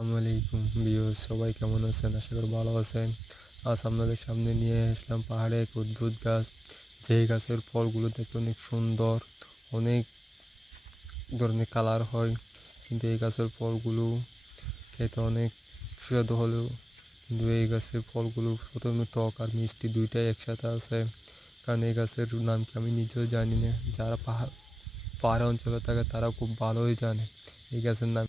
আসসালামু আলাইকুম ভিউয়ার্স, সবাই কেমন আছেন? আশা করি ভালো আছেন। আজ আপনাদের সামনে নিয়ে আসলাম পাহাড়ে এক অদ্ভুত গাছ। যেই গাছের ফলগুলো দেখতে অনেক সুন্দর, অনেক ধরনের কালার হয়, কিন্তু এই গাছের ফলগুলো খেতে অনেক সুস্বাদু হলেও কিন্তু এই গাছের ফলগুলো প্রথমে টক আর মিষ্টি দুইটাই একসাথে আছে। কারণ এই গাছের নাম কি আমি নিজেও জানি না। যারা পাহাড় পাহাড় অঞ্চলে থাকে তারা খুব ভালোই জানে এই গাছের নাম